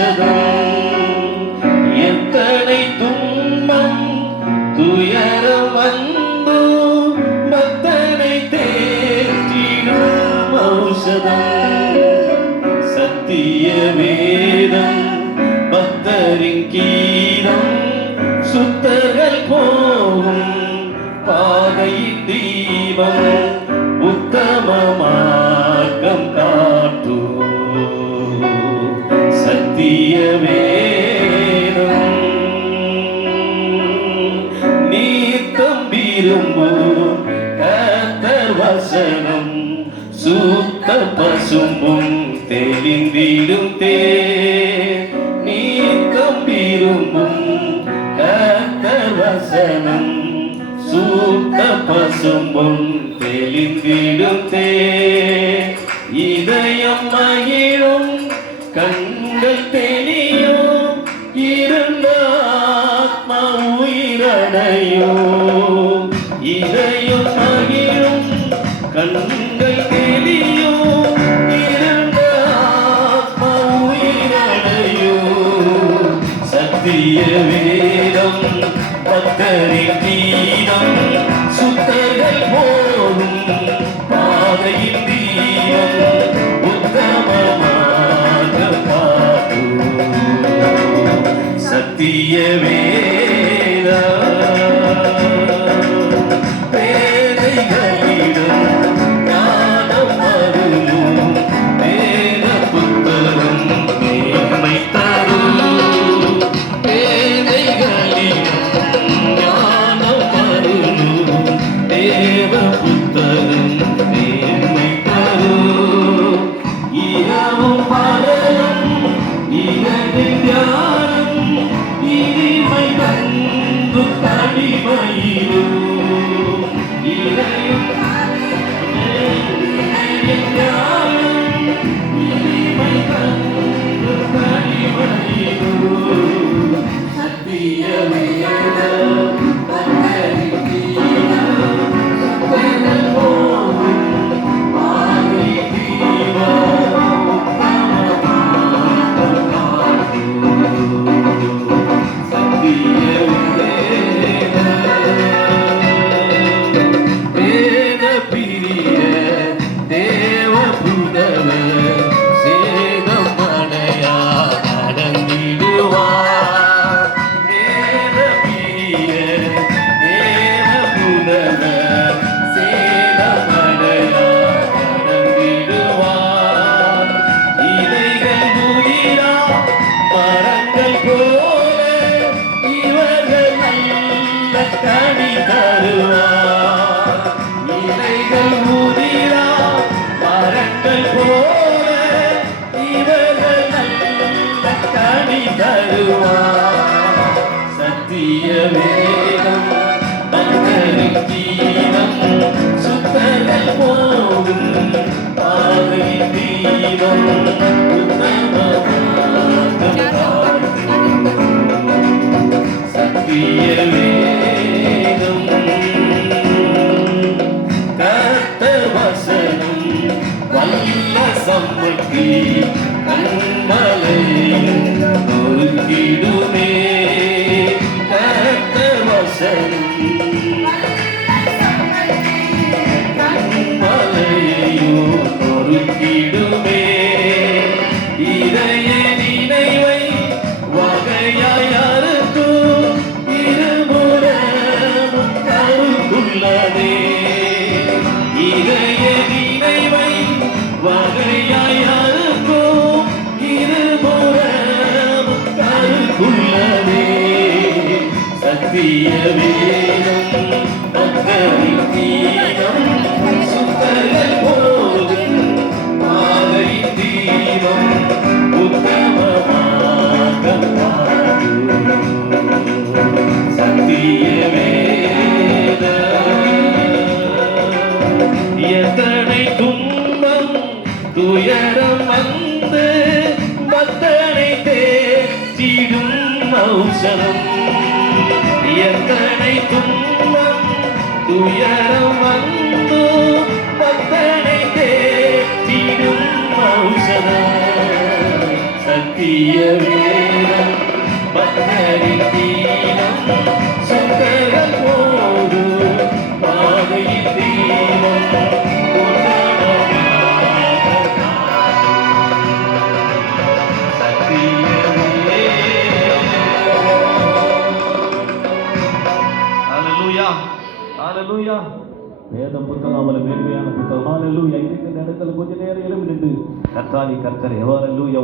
ஔஷதம் எத்தனை துன்பம் துயரம் வந்து மத்தனை தேற்றிடும் ஔஷதம். சத்திய வேதம் பக்தரின் கீதம் சுத்தர்கள் போகும் பாதையின் தீபம். சாசனம் சூத்த சுத்த பசும்பும் தெளிந்திடும் தே. நீக்கம் விரும்பும் கத்தர் வசனம் சுத்த பசும்பும் தெளிந்திடும் தே. இதயம் மகிழும் கண்கள் தே. கண்கள் தெளியும் இருந்த ஆத்மா உயிரடையும். சத்திய வேதம் பக்தரின் கீதம் சுத்தர்கள் போதும் பாதையின் தீபம் உத்தமமாக பாடு சத்திய கனி தருவார். இலைகள் முதிரா மரங்கள் போல இவர்கள் நல்ல கனி தருவார். சத்திய வேதம் மக்களின் கீதம் சுத்தர்கள் போகும் பாதை தீபம் கருக்குள்ளதே இதய நினைவை வகையாய் அறுக்கும் இருபுறமும் கருக்குள்ளதே சத்திய வேதம் பக்தரின் துயரம் வந்து பக்தனை தேடும் மௌசனம் எத்தனை துன்பம் துயரம் வந்து பக்தனை தேடும் மௌசனம் சத்திய வேதம் பக்தரின் தீ ஹalleluya வேத புத்தகம் அவளை மேன்மையான புத்தகம். ஹalleluya இந்த இடத்துல கொஞ்ச நேரம் எழும்பி நின்று கர்த்தாதி கர்த்தர் ஹalleluya